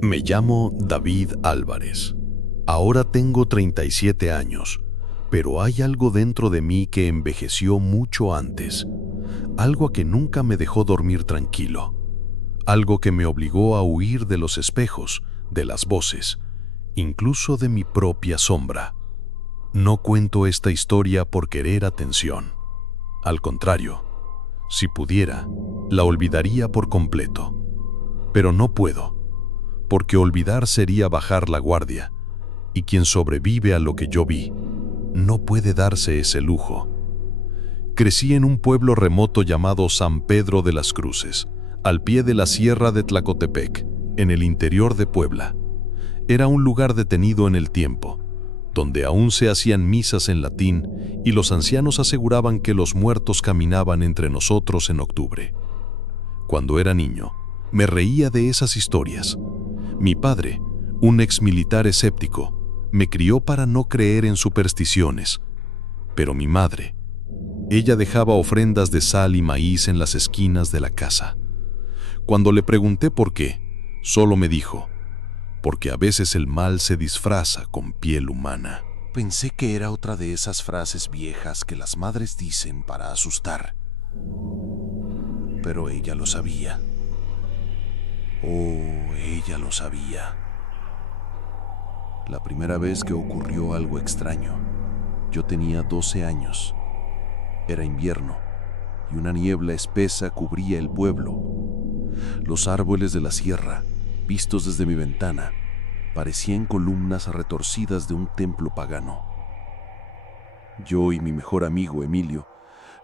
Me llamo David Álvarez. Ahora tengo 37 años, pero hay algo dentro de mí que envejeció mucho antes, algo que nunca me dejó dormir tranquilo, algo que me obligó a huir de los espejos, de las voces, incluso de mi propia sombra. No cuento esta historia por querer atención. Al contrario, si pudiera, la olvidaría por completo. Pero no puedo, porque olvidar sería bajar la guardia, y quien sobrevive a lo que yo vi, no puede darse ese lujo. Crecí en un pueblo remoto llamado San Pedro de las Cruces, al pie de la sierra de Tlacotepec, en el interior de Puebla. Era un lugar detenido en el tiempo, donde aún se hacían misas en latín y los ancianos aseguraban que los muertos caminaban entre nosotros en octubre. Cuando era niño, me reía de esas historias. Mi padre, un exmilitar escéptico, me crió para no creer en supersticiones. Pero mi madre, ella dejaba ofrendas de sal y maíz en las esquinas de la casa. Cuando le pregunté por qué, solo me dijo: porque a veces el mal se disfraza con piel humana. Pensé que era otra de esas frases viejas que las madres dicen para asustar. Pero ella lo sabía. Oh, ella lo sabía. La primera vez que ocurrió algo extraño, yo tenía 12 años. Era invierno y una niebla espesa cubría el pueblo. Los árboles de la sierra, vistos desde mi ventana, parecían columnas retorcidas de un templo pagano. Yo y mi mejor amigo Emilio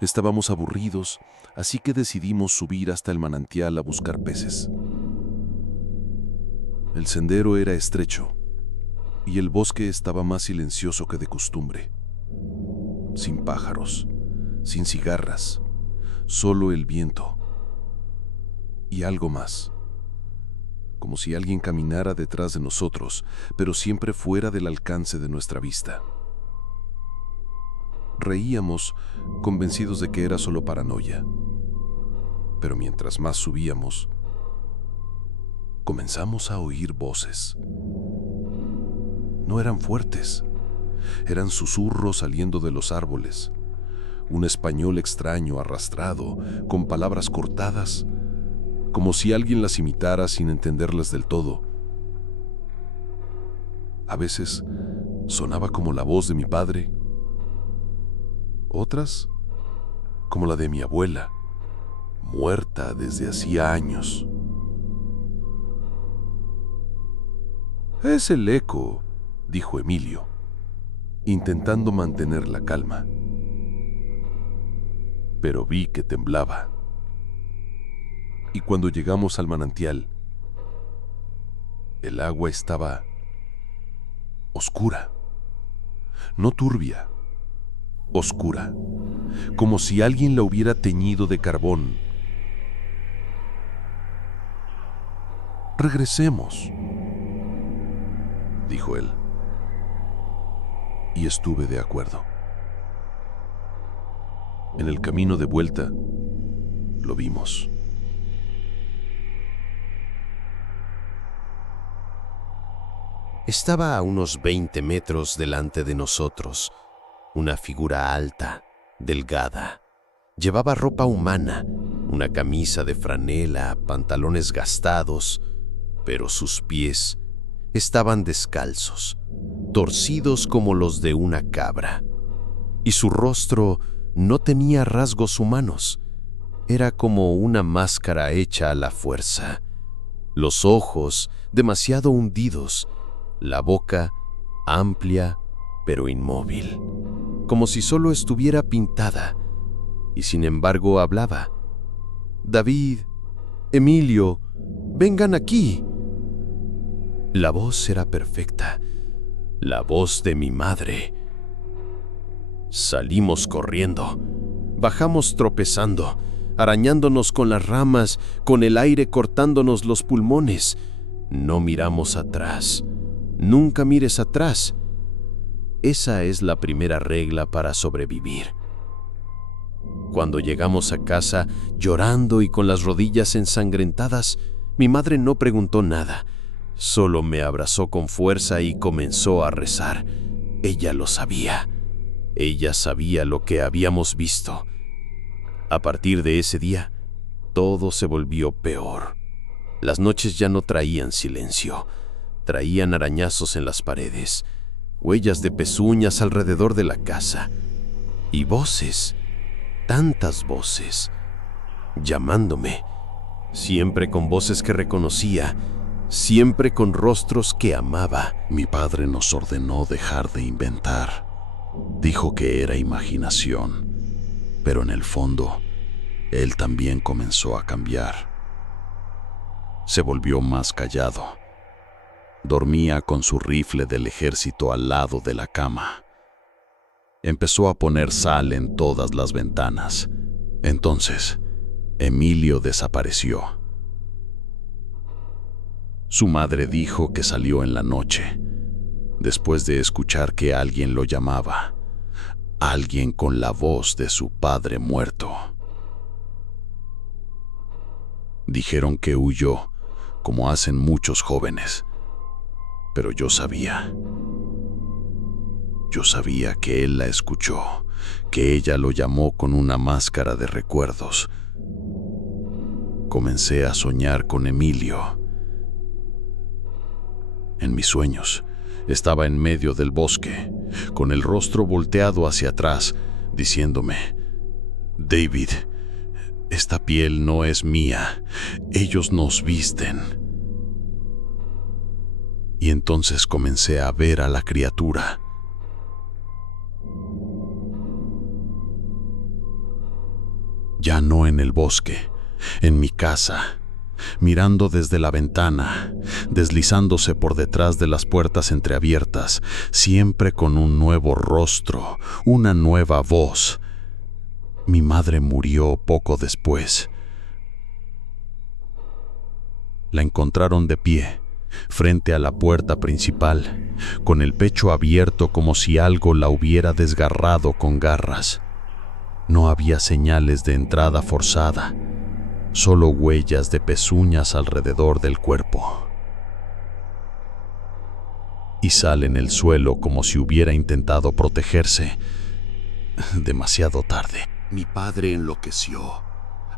estábamos aburridos, así que decidimos subir hasta el manantial a buscar peces. El sendero era estrecho y el bosque estaba más silencioso que de costumbre. Sin pájaros, sin cigarras, solo el viento. Y algo más. Como si alguien caminara detrás de nosotros, pero siempre fuera del alcance de nuestra vista. Reíamos, convencidos de que era solo paranoia. Pero mientras más subíamos, comenzamos a oír voces. No eran fuertes, eran susurros saliendo de los árboles. Un español extraño, arrastrado, con palabras cortadas, como si alguien las imitara sin entenderlas del todo. A veces sonaba como la voz de mi padre, otras como la de mi abuela, muerta desde hacía años. «Es el eco», dijo Emilio, intentando mantener la calma. Pero vi que temblaba. Y cuando llegamos al manantial, el agua estaba oscura, no turbia, oscura, como si alguien la hubiera teñido de carbón. «Regresemos», dijo él. Y estuve de acuerdo. En el camino de vuelta, lo vimos. Estaba a unos 20 metros delante de nosotros, una figura alta, delgada. Llevaba ropa humana, una camisa de franela, pantalones gastados, pero sus pies estaban descalzos, torcidos como los de una cabra, y su rostro no tenía rasgos humanos. Era como una máscara hecha a la fuerza. Los ojos demasiado hundidos, la boca amplia pero inmóvil, como si solo estuviera pintada, y sin embargo hablaba. «David, Emilio, vengan aquí». La voz era perfecta, la voz de mi madre. Salimos corriendo, bajamos tropezando, arañándonos con las ramas, con el aire cortándonos los pulmones. No miramos atrás. Nunca mires atrás. Esa es la primera regla para sobrevivir. Cuando llegamos a casa, llorando y con las rodillas ensangrentadas, mi madre no preguntó nada. Solo me abrazó con fuerza y comenzó a rezar. Ella lo sabía. Ella sabía lo que habíamos visto. A partir de ese día, todo se volvió peor. Las noches ya no traían silencio. Traían arañazos en las paredes, huellas de pezuñas alrededor de la casa y voces, tantas voces, llamándome, siempre con voces que reconocía, siempre con rostros que amaba. Mi padre nos ordenó dejar de inventar. Dijo que era imaginación, pero en el fondo, él también comenzó a cambiar. Se volvió más callado. Dormía con su rifle del ejército al lado de la cama. Empezó a poner sal en todas las ventanas. Entonces, Emilio desapareció. Su madre dijo que salió en la noche, después de escuchar que alguien lo llamaba, alguien con la voz de su padre muerto. Dijeron que huyó, como hacen muchos jóvenes, pero yo sabía que él la escuchó, que ella lo llamó con una máscara de recuerdos. Comencé a soñar con Emilio. En mis sueños, estaba en medio del bosque, con el rostro volteado hacia atrás, diciéndome: David, esta piel no es mía, ellos nos visten. Y entonces comencé a ver a la criatura. Ya no en el bosque, en mi casa, mirando desde la ventana, deslizándose por detrás de las puertas entreabiertas, siempre con un nuevo rostro, una nueva voz. Mi madre murió poco después. La encontraron de pie, frente a la puerta principal, con el pecho abierto como si algo la hubiera desgarrado con garras. No había señales de entrada forzada, solo huellas de pezuñas alrededor del cuerpo. Y sale en el suelo como si hubiera intentado protegerse. Demasiado tarde. Mi padre enloqueció.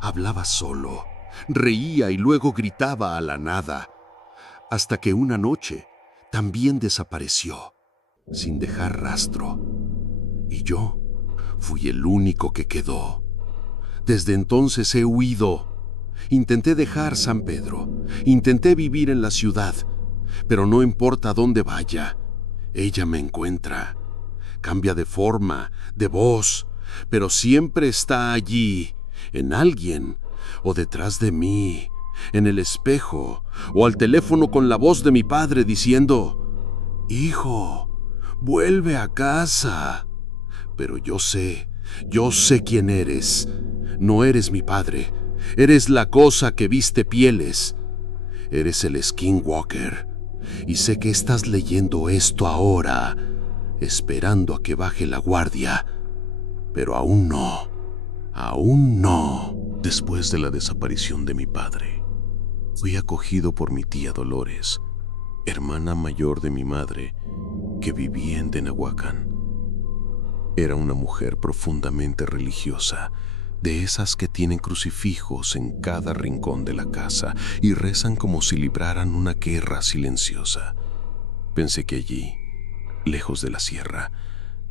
Hablaba solo, reía y luego gritaba a la nada, hasta que una noche también desapareció, sin dejar rastro. Y yo fui el único que quedó. Desde entonces he huido. Intenté dejar San Pedro, intenté vivir en la ciudad, pero no importa dónde vaya, ella me encuentra. Cambia de forma, de voz, pero siempre está allí, en alguien, o detrás de mí, en el espejo, o al teléfono con la voz de mi padre diciendo: Hijo, vuelve a casa. Pero yo sé quién eres. No eres mi padre. Eres la cosa que viste pieles. Eres el Skinwalker. Y sé que estás leyendo esto ahora, esperando a que baje la guardia. Pero aún no. Aún no. Después de la desaparición de mi padre, fui acogido por mi tía Dolores, hermana mayor de mi madre, que vivía en Tenahuacán. Era una mujer profundamente religiosa, de esas que tienen crucifijos en cada rincón de la casa y rezan como si libraran una guerra silenciosa. Pensé que allí, lejos de la sierra,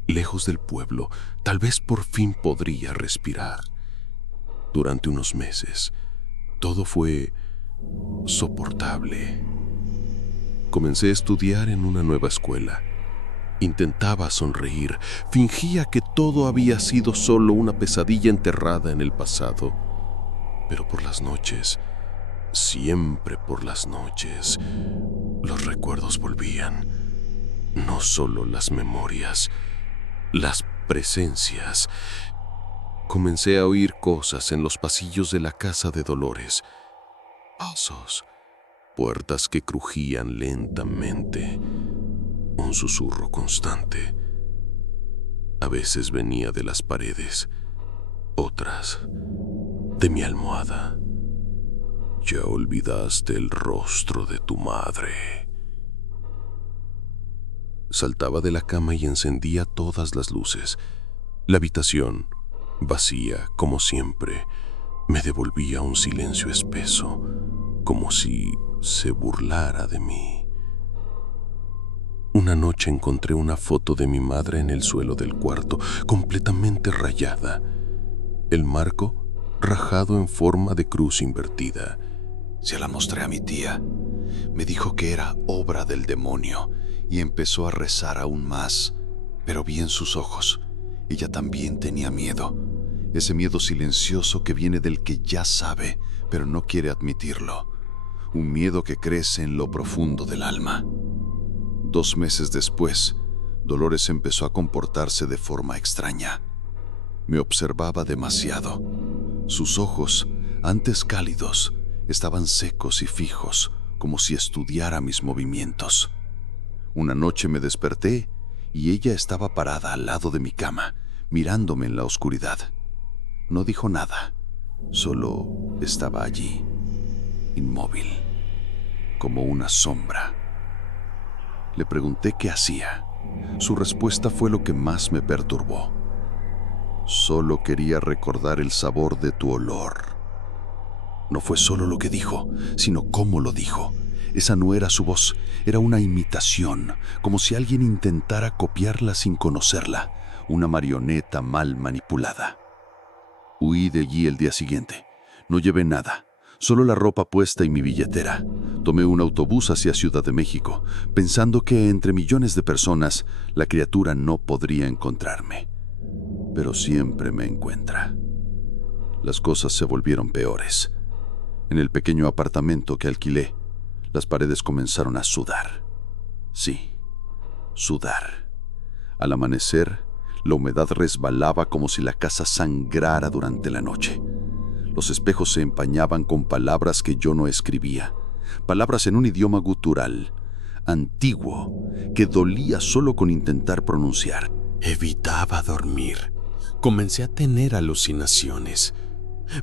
lejos del pueblo, tal vez por fin podría respirar. Durante unos meses, todo fue soportable. Comencé a estudiar en una nueva escuela. Intentaba sonreír, fingía que todo había sido solo una pesadilla enterrada en el pasado. Pero por las noches, siempre por las noches, los recuerdos volvían. No solo las memorias, las presencias. Comencé a oír cosas en los pasillos de la casa de Dolores. Pasos, puertas que crujían lentamente. Un susurro constante. A veces venía de las paredes, otras de mi almohada. Ya olvidaste el rostro de tu madre. Saltaba de la cama y encendía todas las luces. La habitación, vacía como siempre, me devolvía un silencio espeso, como si se burlara de mí. Una noche encontré una foto de mi madre en el suelo del cuarto, completamente rayada. El marco rajado en forma de cruz invertida. Se la mostré a mi tía. Me dijo que era obra del demonio y empezó a rezar aún más, pero vi en sus ojos. Ella también tenía miedo. Ese miedo silencioso que viene del que ya sabe, pero no quiere admitirlo. Un miedo que crece en lo profundo del alma. 2 meses después, Dolores empezó a comportarse de forma extraña. Me observaba demasiado. Sus ojos, antes cálidos, estaban secos y fijos, como si estudiara mis movimientos. Una noche me desperté y ella estaba parada al lado de mi cama, mirándome en la oscuridad. No dijo nada, solo estaba allí, inmóvil, como una sombra. Le pregunté qué hacía. Su respuesta fue lo que más me perturbó. Solo quería recordar el sabor de tu olor. No fue solo lo que dijo, sino cómo lo dijo. Esa no era su voz, era una imitación, como si alguien intentara copiarla sin conocerla, una marioneta mal manipulada. Huí de allí el día siguiente. No llevé nada, solo la ropa puesta y mi billetera. Tomé un autobús hacia Ciudad de México, pensando que entre millones de personas la criatura no podría encontrarme. Pero siempre me encuentra. Las cosas se volvieron peores. En el pequeño apartamento que alquilé, las paredes comenzaron a sudar. Sí, sudar. Al amanecer, la humedad resbalaba como si la casa sangrara durante la noche. Los espejos se empañaban con palabras que yo no escribía, palabras en un idioma gutural, antiguo, que dolía solo con intentar pronunciar. Evitaba dormir. Comencé a tener alucinaciones.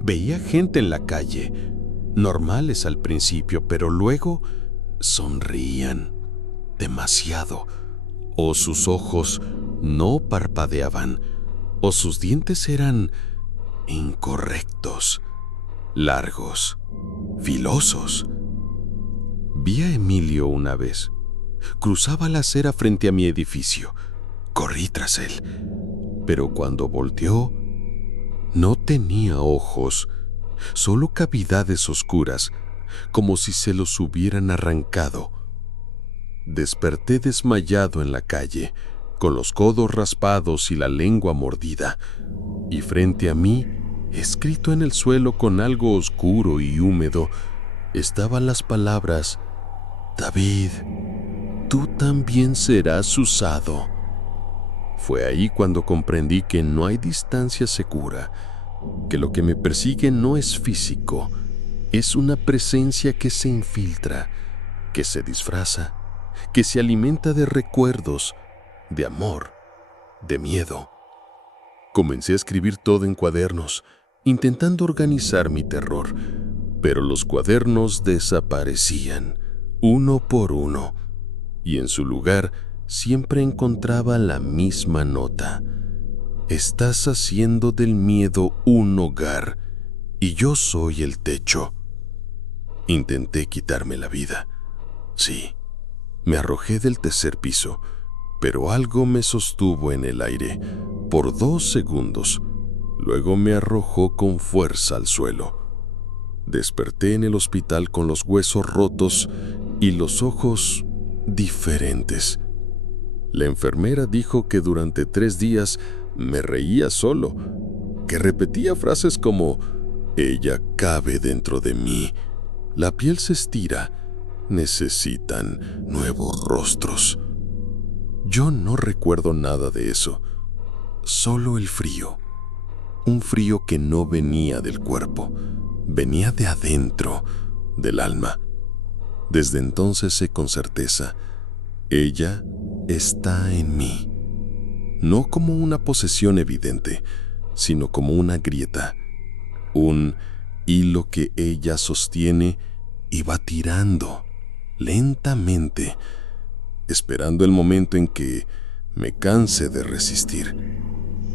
Veía gente en la calle, normales al principio, pero luego sonrían demasiado, o sus ojos no parpadeaban, o sus dientes eran incorrectos, largos, filosos. Vi a Emilio una vez. Cruzaba la acera frente a mi edificio. Corrí tras él, pero cuando volteó, no tenía ojos, solo cavidades oscuras, como si se los hubieran arrancado. Desperté desmayado en la calle, con los codos raspados y la lengua mordida, y frente a mí, escrito en el suelo con algo oscuro y húmedo, estaban las palabras: David, tú también serás usado. Fue ahí cuando comprendí que no hay distancia segura, que lo que me persigue no es físico, es una presencia que se infiltra, que se disfraza, que se alimenta de recuerdos, de amor, de miedo. Comencé a escribir todo en cuadernos, intentando organizar mi terror, pero los cuadernos desaparecían, uno por uno, y en su lugar siempre encontraba la misma nota: estás haciendo del miedo un hogar y yo soy el techo. Intenté quitarme la vida. Sí, me arrojé del tercer piso, pero algo me sostuvo en el aire por 2 segundos. Luego me arrojó con fuerza al suelo. Desperté en el hospital con los huesos rotos y los ojos diferentes. La enfermera dijo que durante 3 días me reía solo, que repetía frases como: ella cabe dentro de mí, la piel se estira, necesitan nuevos rostros. Yo no recuerdo nada de eso, solo el frío. Un frío que no venía del cuerpo, venía de adentro, del alma. Desde entonces sé con certeza: ella está en mí. No como una posesión evidente, sino como una grieta, un hilo que ella sostiene y va tirando lentamente, esperando el momento en que me canse de resistir.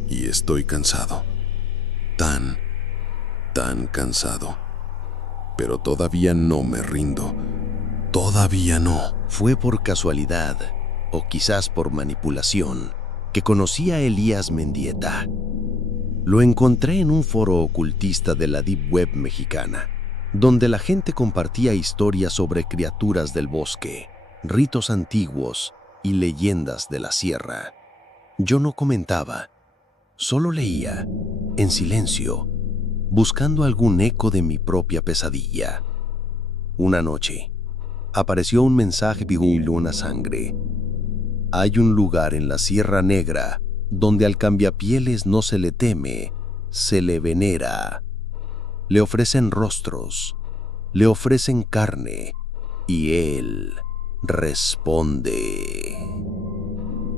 Y estoy cansado, tan cansado. Pero todavía no me rindo, todavía no. Fue por casualidad, o quizás por manipulación, que conocí a Elías Mendieta. Lo encontré en un foro ocultista de la Deep Web mexicana, donde la gente compartía historias sobre criaturas del bosque, ritos antiguos y leyendas de la sierra. Yo no comentaba, solo leía, en silencio, buscando algún eco de mi propia pesadilla. Una noche, apareció un mensaje y una sangre. Hay un lugar en la Sierra Negra donde al cambiapieles no se le teme, se le venera. Le ofrecen rostros, le ofrecen carne, y él responde.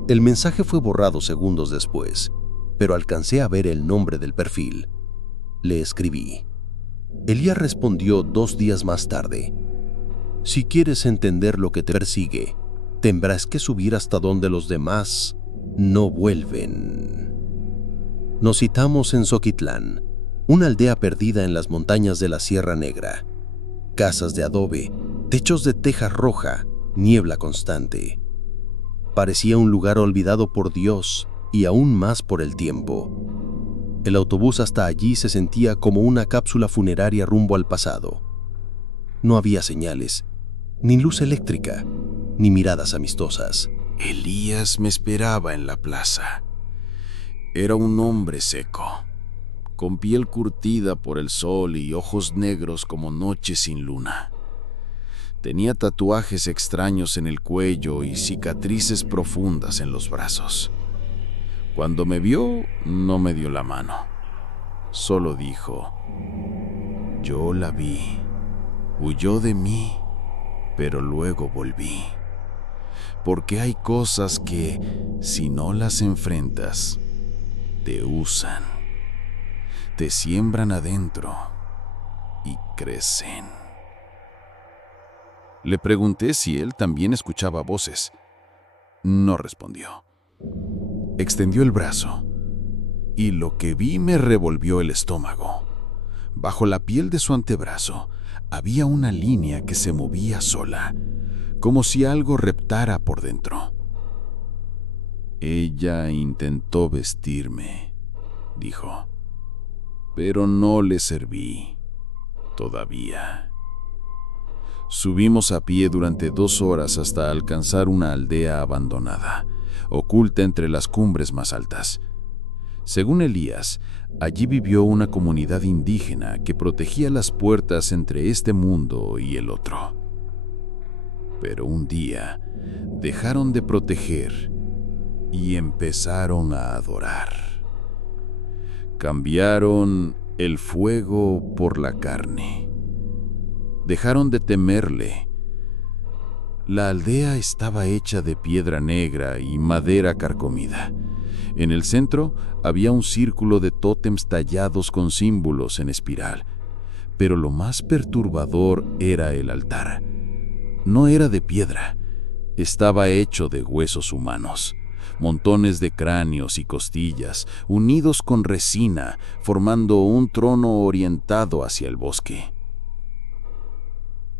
El mensaje fue borrado segundos después, pero alcancé a ver el nombre del perfil. Le escribí. Elías respondió 2 días más tarde. Si quieres entender lo que te persigue, tendrás que subir hasta donde los demás no vuelven. Nos citamos en Zoquitlán, una aldea perdida en las montañas de la Sierra Negra. Casas de adobe, techos de teja roja, niebla constante. Parecía un lugar olvidado por Dios y aún más por el tiempo. El autobús hasta allí se sentía como una cápsula funeraria rumbo al pasado. No había señales, ni luz eléctrica, ni miradas amistosas. Elías me esperaba en la plaza. Era un hombre seco, con piel curtida por el sol y ojos negros como noche sin luna. Tenía tatuajes extraños en el cuello y cicatrices profundas en los brazos. Cuando me vio, no me dio la mano. Solo dijo: yo la vi, huyó de mí, pero luego volví. Porque hay cosas que, si no las enfrentas, te usan, te siembran adentro y crecen. Le pregunté si él también escuchaba voces. No respondió. Extendió el brazo y lo que vi me revolvió el estómago. Bajo la piel de su antebrazo había una línea que se movía sola, como si algo reptara por dentro. Ella intentó vestirme, dijo, pero no le serví todavía. Subimos a pie durante 2 horas hasta alcanzar una aldea abandonada, oculta entre las cumbres más altas. Según Elías, allí vivió una comunidad indígena que protegía las puertas entre este mundo y el otro. Pero un día dejaron de proteger y empezaron a adorar. Cambiaron el fuego por la carne. Dejaron de temerle. La aldea estaba hecha de piedra negra y madera carcomida. En el centro había un círculo de tótems tallados con símbolos en espiral. Pero lo más perturbador era el altar. No era de piedra, estaba hecho de huesos humanos. Montones de cráneos y costillas, unidos con resina, formando un trono orientado hacia el bosque.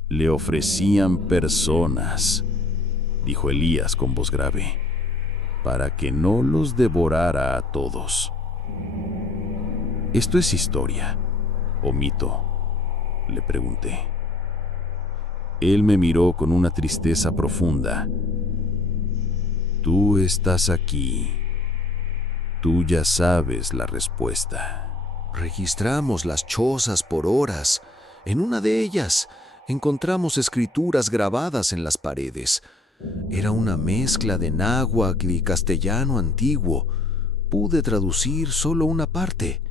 Le ofrecían personas, dijo Elías con voz grave, para que no los devorara a todos. ¿Esto es historia o mito?, le pregunté. Él me miró con una tristeza profunda. Tú estás aquí. Tú ya sabes la respuesta. Registramos las chozas por horas. En una de ellas encontramos escrituras grabadas en las paredes. Era una mezcla de náhuatl y castellano antiguo. Pude traducir solo una parte.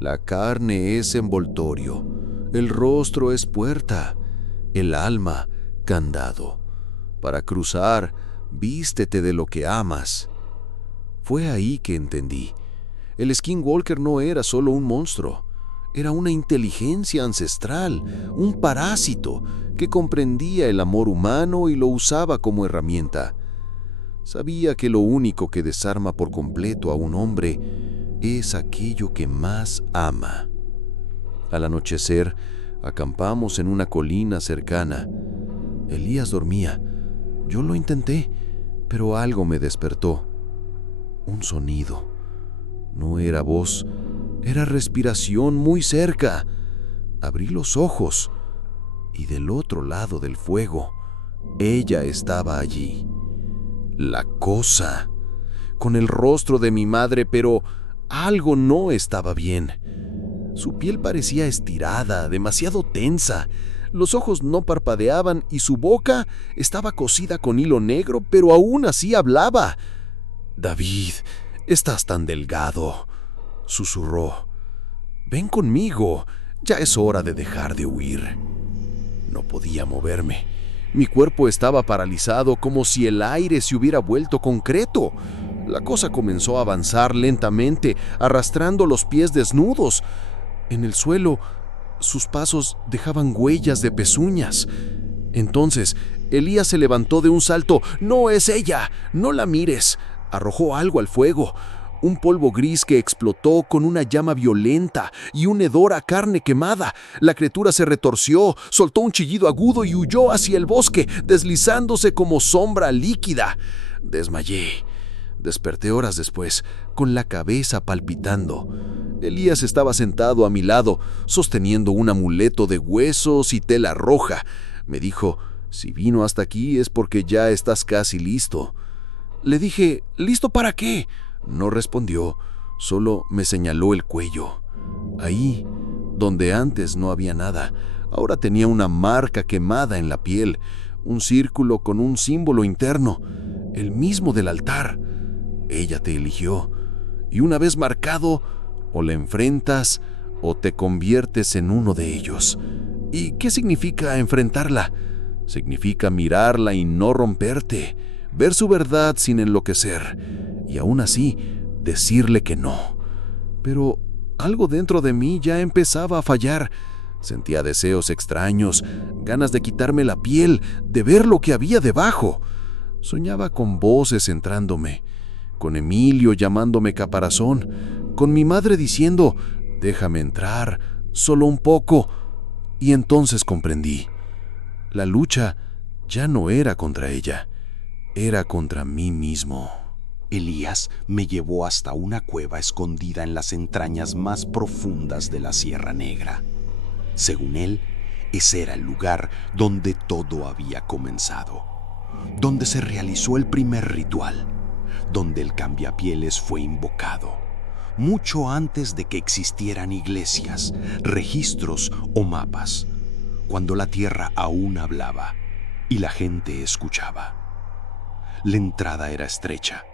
La carne es envoltorio, el rostro es puerta, el alma candado. Para cruzar, vístete de lo que amas. Fue ahí que entendí. El Skinwalker no era solo un monstruo. Era una inteligencia ancestral, un parásito que comprendía el amor humano y lo usaba como herramienta. Sabía que lo único que desarma por completo a un hombre es aquello que más ama. Al anochecer, acampamos en una colina cercana. Elías dormía. Yo lo intenté, pero algo me despertó. Un sonido. No era voz, era respiración muy cerca. Abrí los ojos y del otro lado del fuego, ella estaba allí. La cosa, con el rostro de mi madre, pero algo no estaba bien. Su piel parecía estirada, demasiado tensa. Los ojos no parpadeaban y su boca estaba cosida con hilo negro, pero aún así hablaba. «David, estás tan delgado», susurró. «Ven conmigo, ya es hora de dejar de huir». No podía moverme. Mi cuerpo estaba paralizado, como si el aire se hubiera vuelto concreto. La cosa comenzó a avanzar lentamente, arrastrando los pies desnudos. En el suelo, sus pasos dejaban huellas de pezuñas. Entonces, Elías se levantó de un salto. «No es ella, no la mires». Arrojó algo al fuego. Un polvo gris que explotó con una llama violenta y un hedor a carne quemada. La criatura se retorció, soltó un chillido agudo y huyó hacia el bosque, deslizándose como sombra líquida. Desmayé. Desperté horas después, con la cabeza palpitando. Elías estaba sentado a mi lado, sosteniendo un amuleto de huesos y tela roja. Me dijo: «Si vino hasta aquí es porque ya estás casi listo». Le dije: «¿Listo para qué?». No respondió, solo me señaló el cuello. Ahí, donde antes no había nada, ahora tenía una marca quemada en la piel, un círculo con un símbolo interno, el mismo del altar. Ella te eligió, y una vez marcado, o la enfrentas o te conviertes en uno de ellos. ¿Y qué significa enfrentarla? Significa mirarla y no romperte, ver su verdad sin enloquecer, y aún así decirle que no. Pero algo dentro de mí ya empezaba a fallar. Sentía deseos extraños, ganas de quitarme la piel, de ver lo que había debajo. Soñaba con voces entrándome, con Emilio llamándome caparazón, con mi madre diciendo: «Déjame entrar, solo un poco». Y entonces comprendí. La lucha ya no era contra ella, era contra mí mismo. Elías me llevó hasta una cueva escondida en las entrañas más profundas de la Sierra Negra. Según él, ese era el lugar donde todo había comenzado, donde se realizó el primer ritual, donde el cambiapieles fue invocado, mucho antes de que existieran iglesias, registros o mapas, cuando la tierra aún hablaba y la gente escuchaba. La entrada era estrecha.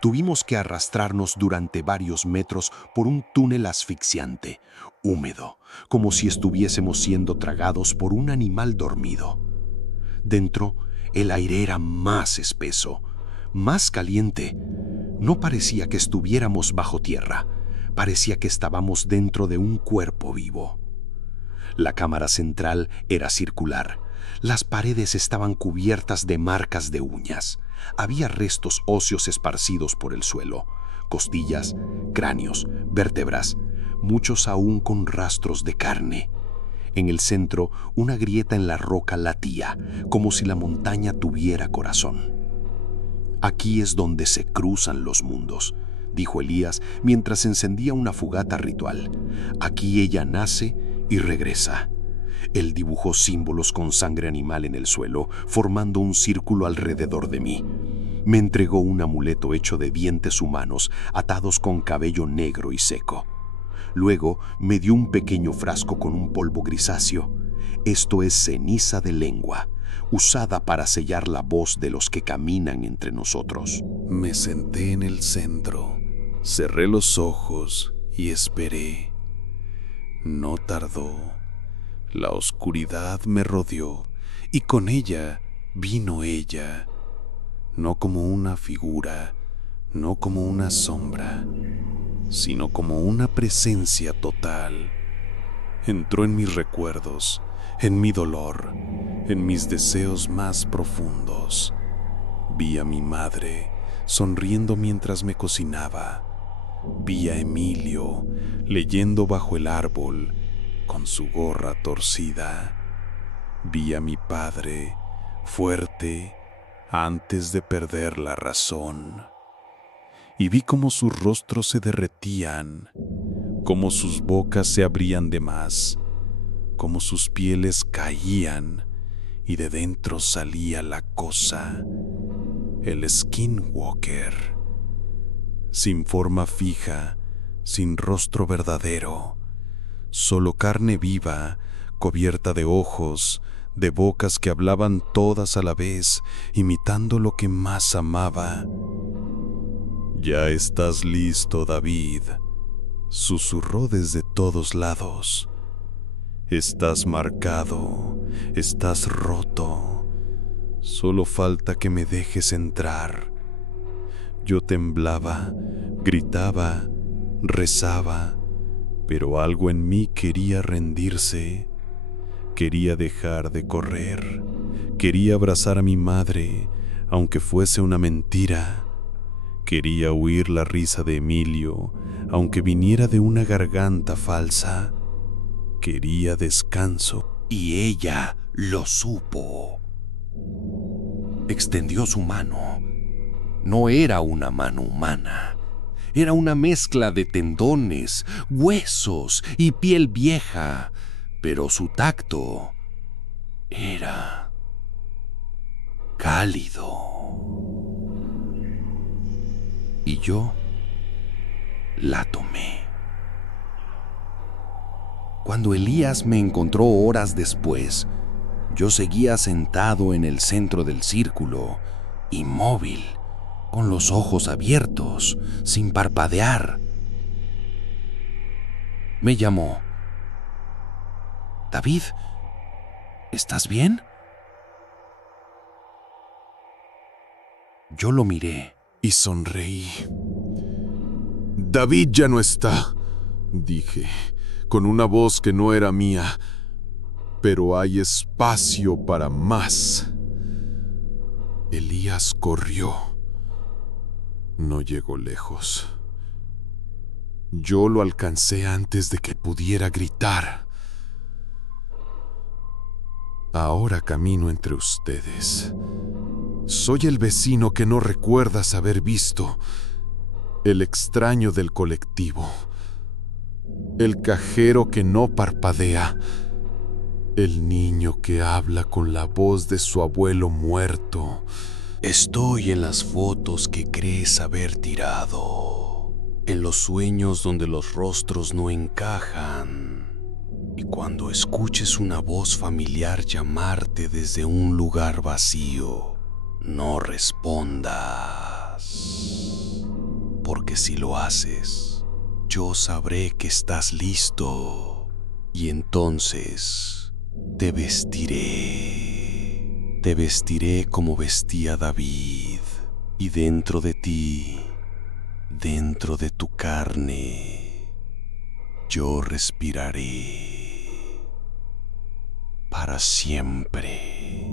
Tuvimos que arrastrarnos durante varios metros por un túnel asfixiante, húmedo, como si estuviésemos siendo tragados por un animal dormido. Dentro, el aire era más espeso, más caliente. No parecía que estuviéramos bajo tierra, parecía que estábamos dentro de un cuerpo vivo. La cámara central era circular. Las paredes estaban cubiertas de marcas de uñas. Había restos óseos esparcidos por el suelo, costillas, cráneos, vértebras, muchos aún con rastros de carne. En el centro, una grieta en la roca latía, como si la montaña tuviera corazón. «Aquí es donde se cruzan los mundos», dijo Elías mientras encendía una fogata ritual. «Aquí ella nace y regresa». Él dibujó símbolos con sangre animal en el suelo, formando un círculo alrededor de mí. Me entregó un amuleto hecho de dientes humanos atados con cabello negro y seco. Luego me dio un pequeño frasco con un polvo grisáceo. Esto es ceniza de lengua, usada para sellar la voz de los que caminan entre nosotros. Me senté en el centro, cerré los ojos y esperé. No tardó. La oscuridad me rodeó y con ella vino ella, no como una figura, no como una sombra, sino como una presencia total, Entró en mis recuerdos, en mi dolor, en mis deseos más profundos. Vi a mi madre sonriendo mientras me cocinaba. Vi a Emilio leyendo bajo el árbol con su gorra torcida. Vi a mi padre fuerte antes de perder la razón. Y vi cómo sus rostros se derretían, cómo sus bocas se abrían de más, cómo sus pieles caían y de dentro salía la cosa, el skinwalker, sin forma fija, sin rostro verdadero, solo carne viva, cubierta de ojos, de bocas que hablaban todas a la vez, imitando lo que más amaba. «Ya estás listo, David», susurró desde todos lados. «Estás marcado, estás roto. Solo falta que me dejes entrar». Yo temblaba, gritaba, rezaba, pero algo en mí quería rendirse. Quería dejar de correr. Quería abrazar a mi madre, aunque fuese una mentira. Quería oír la risa de Emilio, aunque viniera de una garganta falsa. Quería descanso. Y ella lo supo. Extendió su mano. No era una mano humana. Era una mezcla de tendones, huesos y piel vieja. Pero su tacto era cálido. Y yo la tomé. Cuando Elías me encontró horas después, yo seguía sentado en el centro del círculo, inmóvil, con los ojos abiertos, sin parpadear. Me llamó. «David, ¿estás bien?» Yo lo miré y sonreí. «David ya no está», dije, con una voz que no era mía, «pero hay espacio para más». Elías corrió. No llegó lejos. Yo lo alcancé antes de que pudiera gritar. Ahora camino entre ustedes. Soy el vecino que no recuerdas haber visto, el extraño del colectivo, el cajero que no parpadea, el niño que habla con la voz de su abuelo muerto. Estoy en las fotos que crees haber tirado, en los sueños donde los rostros no encajan. Y cuando escuches una voz familiar llamarte desde un lugar vacío, no respondas. Porque si lo haces, yo sabré que estás listo. Y entonces te vestiré. Te vestiré como vestía David. Y dentro de ti, dentro de tu carne, yo respiraré para siempre.